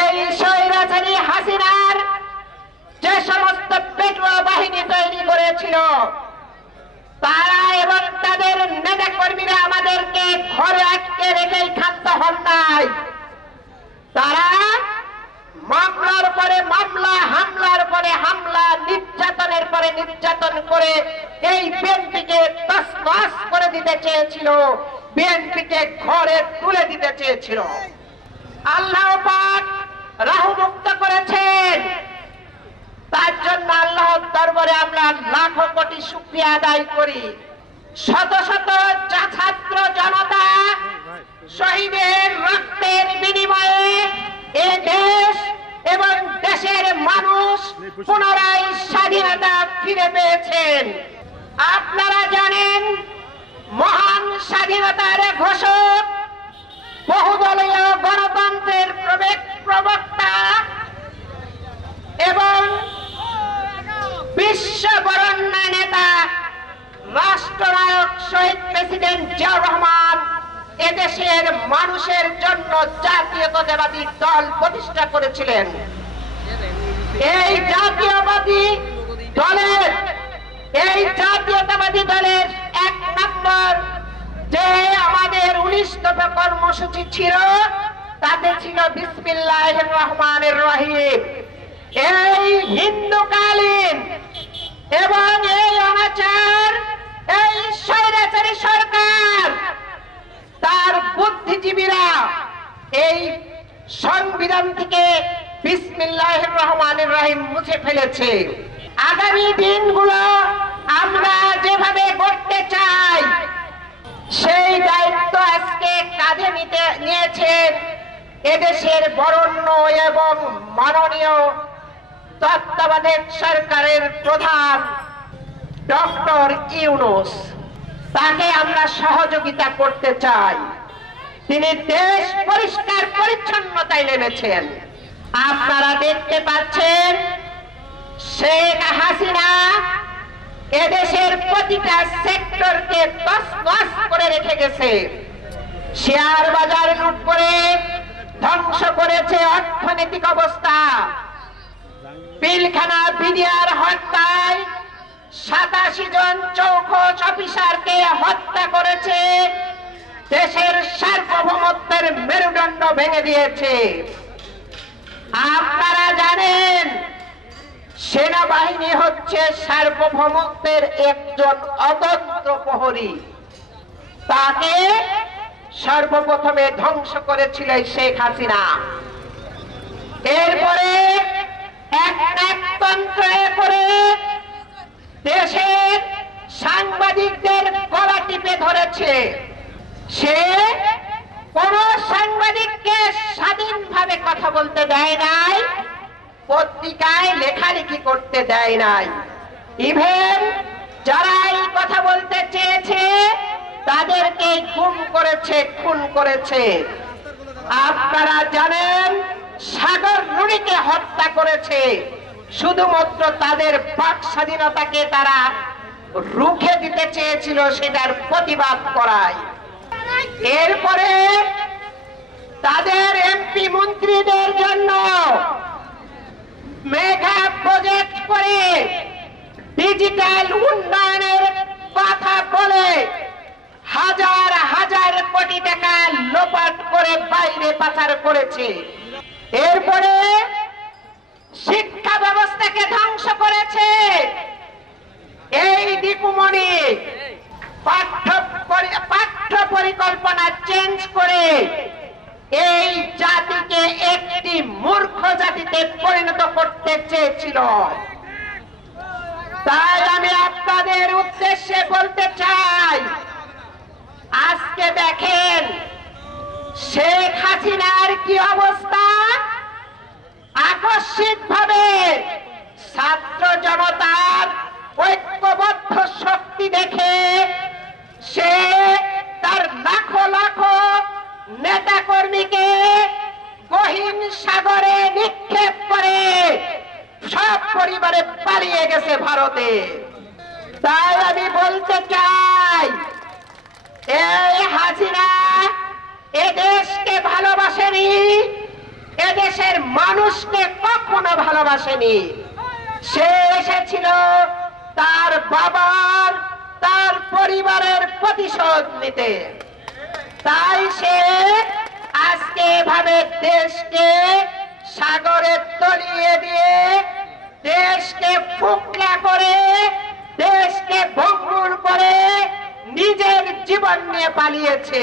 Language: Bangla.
এই স্বৈরাচারী হাসিনার যে সমস্ত পেটুয়া বাহিনী তৈরি করেছিল তারা এবং তাদের নেতা কর্মীরা আমাদেরকে ঘরে আটকে রেখেই ক্ষান্ত হন নাই। তারা মামলার পরে মামলা, হামলার পরে হামলা, নির্যাতনের পরে নির্যাতন করে এই বিএনপিকে তছনছ করে দিতে চেয়েছিল, বিএনপিকে ঘরে তুলে দিতে চেয়েছিল। আল্লাহ পাক রাহু মুক্ত করেছেন, তার জন্য আল্লাহর দরবারে আমরা লাখো কোটি শুকরিয়া আদায় করি। শত শত ছাত্র জনতা শহীদের রক্তের বিনিময়ে এ দেশ এবং দেশের মানুষ পুনরায় স্বাধীনতা ফিরে পেয়েছেন। আপনারা জানেন মহান স্বাধীনতার ঘোষক, বহুদলীয় গণতন্ত্রের প্রবক্তা এবং বিশ্ব বরেণ্য নেতা রাষ্ট্রনায়ক শহীদ প্রেসিডেন্ট জিয়াউর রহমান এদেশের মানুষের জন্য জাতীয়তাবাদী দল প্রতিষ্ঠা করেছিলেন। এই জাতীয়তাবাদী দলের এক নম্বর যে আমাদের 19 দফা কর্মসূচি ছিল তাতে ছিল বিসমিল্লাহির রহমানির রহিম। এই হিন্দুকালীন এবং এই অনাচার, এই স্বৈরাচারী সরকার, তার বুদ্ধিজীবীরা এই সংবিধান থেকে বিসমিল্লাহির রহমানির রহিম মুছে ফেলেছে। আগামী দিনগুলো আমরা যেভাবে গড়তে চাই সেই দায়িত্ব আজকে কাঁধে নিয়েছেন এদেশের বরেণ্য এবং মাননীয় তত্ত্বাবধায়ক সরকারের প্রধান ডক্টর ইউনূস। তাকে আমরা সহযোগিতা করতে চাই। তিনি দেশ পরিষ্কার পরিচ্ছন্নতায় নেমেছেন। আপনারা দেখতে পাচ্ছেন শেখ হাসিনা এদেশের প্রতিটা সেক্টরকে তছনছ করে রেখে গেছে। শেয়ার বাজার লুট করে ধ্বংস করেছে অর্থনৈতিক অবস্থা। পিলখানা বিডিআর হত্যায় 87 জন চৌখস অফিসারকে হত্যা করেছে, দেশের সার্বভৌমত্বের মেরুদণ্ড ভেঙে দিয়েছে। আপনারা জানেন সেনাবাহিনী হচ্ছে সার্বভৌমত্বের একজন অতন্ত্র প্রহরী। তাকে সর্বপ্রথমে ধ্বংস করেছিল শেখ হাসিনা। এরপরে একতন্ত্রে করে দেশের সাংবাদিকদের গলা টিপে ধরেছে। সে কোন সাংবাদিককে স্বাধীনভাবে কথা বলতে দেয় নাই, পত্রিকায় লেখালেখি করতে দেয় নাই। ইভেন যারা এই কথা বলতে চেয়েছে তাদেরকে খুন করেছে। আপনারা জানেন সাগর রুনিকে হত্যা করেছে শুধুমাত্র তাদের বাক স্বাধীনতাকে তারা রুখে দিতে চেয়েছিল, সেটার প্রতিবাদ করায়। এরপরে তাদের এমপি মন্ত্রীদের জন্য মেগা প্রজেক্ট করে ডিজিটাল উন্নয়নের কথা বলে হাজার হাজার কোটি টাকা লোপাট করে বাইরে পাচার করেছে। এরপরে শিক্ষা ব্যবস্থাকে ধ্বংস করেছে। এই দীপুমণি পাঠ্য পরিকল্পনা চেঞ্জ করে এই জাতিকে একটি মূর্খ জাতিতে পরিণত করতে চেয়েছিল। তাই আমি আপনাদের উদ্দেশ্যে বলতে চাই, আজকে দেখেন শেখ হাসিনার কি অবস্থা। আকস্মিকভাবে ছাত্র জনতার ঐক্যবদ্ধ শক্তি দেখে সে তার লাখো লাখো নেতা কর্মীকে গহীন সাগরে নিক্ষেপ করে সব পরিবারে পালিয়ে গেছে ভারতে। তাই আমি বলতে চাই, এই হাসিনা এদেশকে ভালোবাসেনি, এদেশ দেশের মানুষকে কখনো ভালোবাসেনি। সে এসেছিল তার বাবার, তার পরিবারের প্রতিশোধ নিতে। তাই সে আজকে এভাবে দেশকে সাগরে তলিয়ে দিয়ে, দেশকে ফুকলা করে, দেশকে ভঙ্গুর করে নিজের জীবন নিয়ে পালিয়েছে।